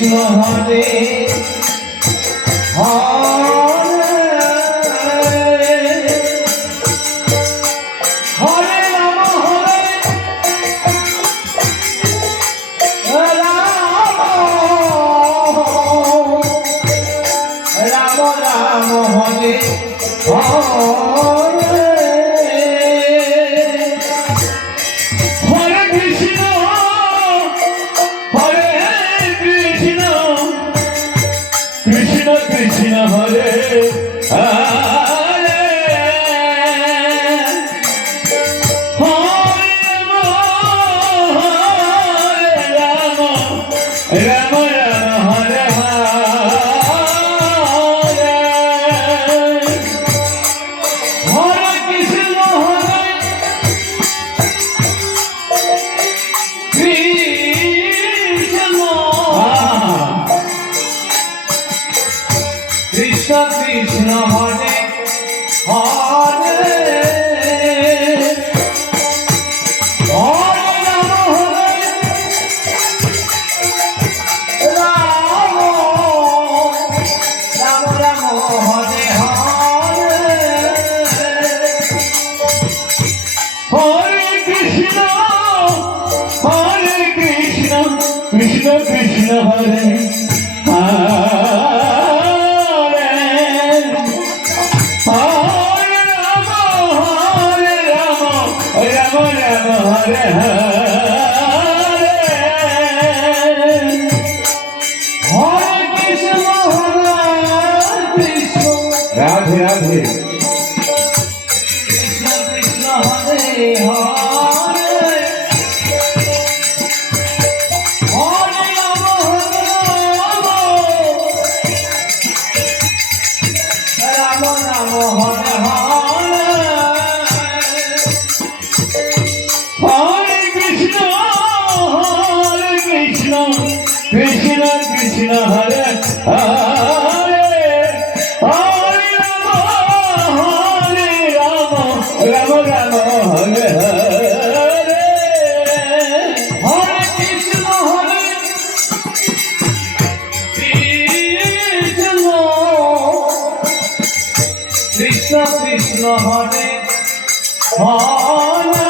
কৃষ্ণ হরে হরে হরে রাম রাম রাম হরে হরে কৃষ্ণ হরে হরে রাম রাম হরে হরে হরে কৃষ্ণ হরে কৃষ্ণ কৃষ্ণ হরে হরে হরে রাম রাম রাম রাম হরে হরে হরে কৃষ্ণ কৃষ্ণ কৃষ্ণ হরে हरे हरे कृष्ण राधे राधे कृष्ण कृष्ण हरे हरे हरे राम राम राम हरे कृष्ण कृष्ण हरे हरे हरे राम राम राम हरे हरे हरे कृष्ण कृष्ण कृष्ण हरे हरे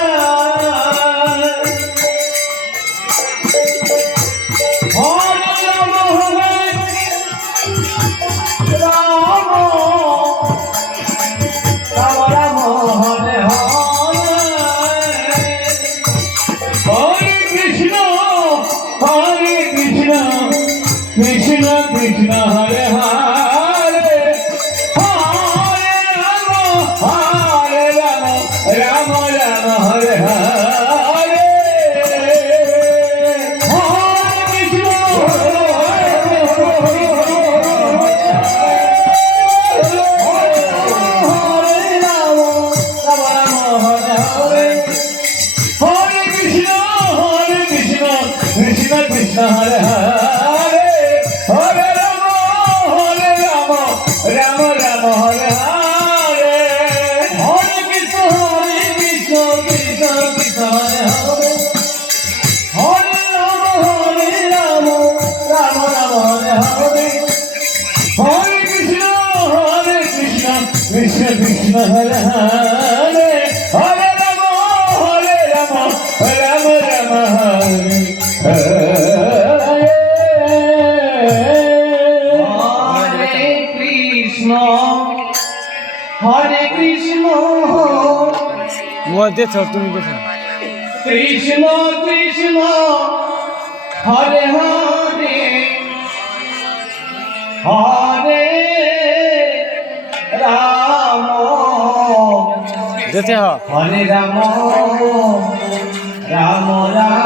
कृष्ण कृष्ण हरे हरे हरे राम राम राम हरे हरे हरे कृष्ण कृष्ण हरे हरे हरे राम राम राम हरे हरे हरे कृष्ण कृष्ण कृष्ण हरे हरे हरे राम राम राम हरे हरे हरे कृष्ण कृष्ण कृष्ण हरे हरे हरे राम राम राम हरे हरे कृष्ण मध्य तुम कृष्ण कृष्ण हरे हरे हरे राम देते हो हरे राम राम राम